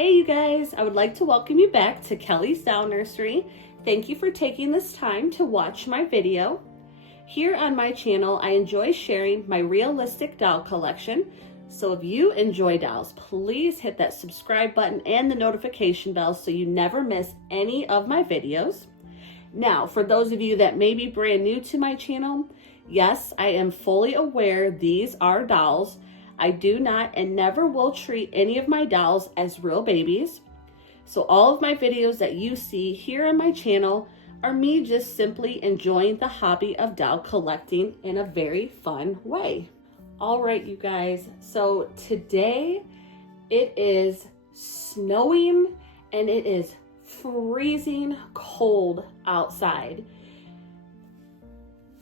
Hey you guys, I would like to welcome you back to Kelly's Doll Nursery. Thank you for taking this time to watch my video. Here on my channel, I enjoy sharing my realistic doll collection. So if you enjoy dolls, please hit that subscribe button and the notification bell so you never miss any of my videos. Now, for those of you that may be brand new to my channel, yes, I am fully aware these are dolls. I do not and never will treat any of my dolls as real babies. So all of my videos that you see here on my channel are me just simply enjoying the hobby of doll collecting in a very fun way. All right, you guys, so today it is snowing and it is freezing cold outside.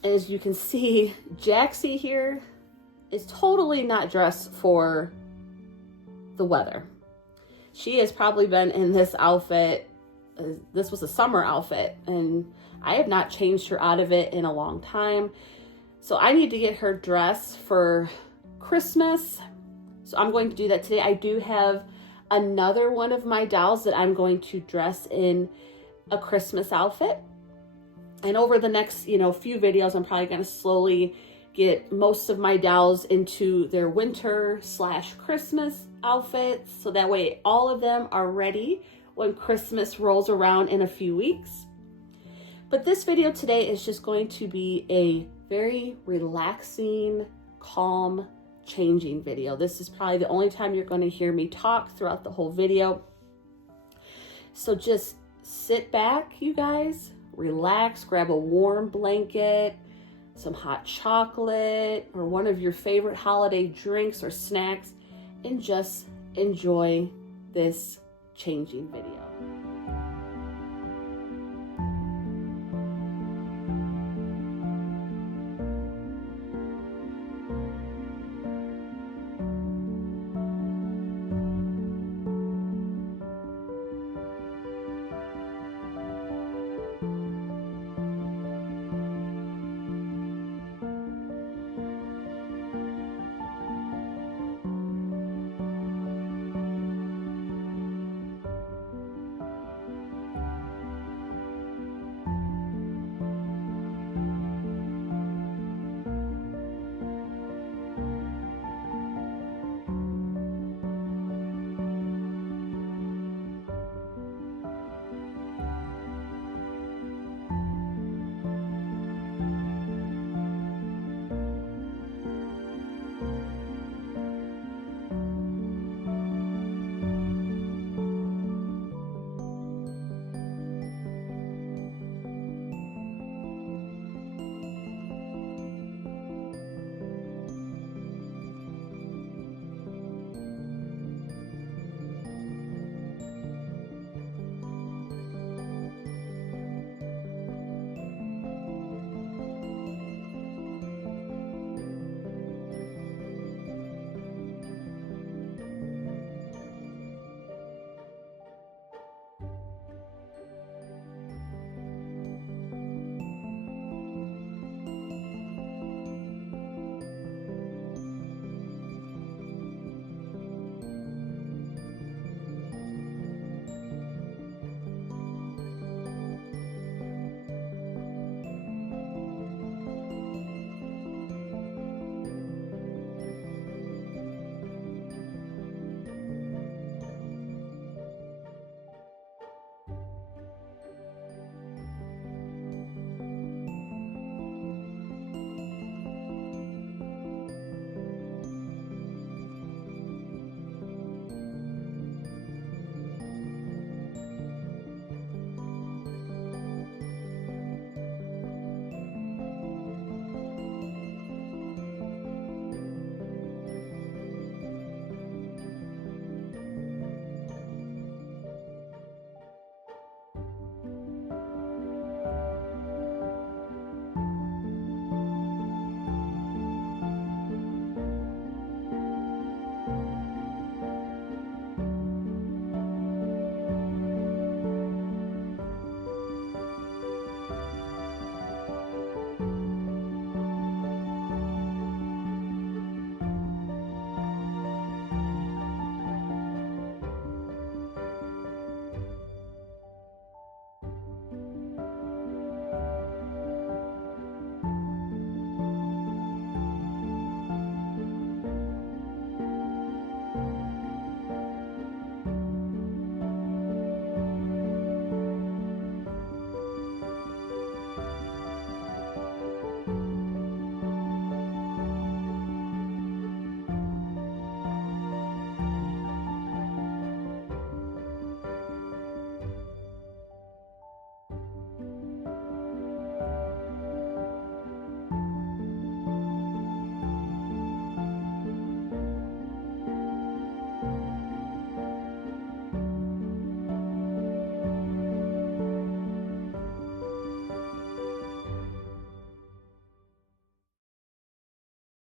As you can see, Jaxie here is totally not dressed for the weather. She has probably been in this outfit. This was a summer outfit and I have not changed her out of it in a long time. So I need to get her dressed for Christmas. So I'm going to do that today. I do have another one of my dolls that I'm going to dress in a Christmas outfit. And over the next, few videos, I'm probably going to slowly get most of my dolls into their winter/Christmas outfits. So that way all of them are ready when Christmas rolls around in a few weeks. But this video today is just going to be a very relaxing, calm, changing video. This is probably the only time you're going to hear me talk throughout the whole video. So just sit back, you guys, relax, grab a warm blanket, some hot chocolate, or one of your favorite holiday drinks or snacks, and just enjoy this changing video.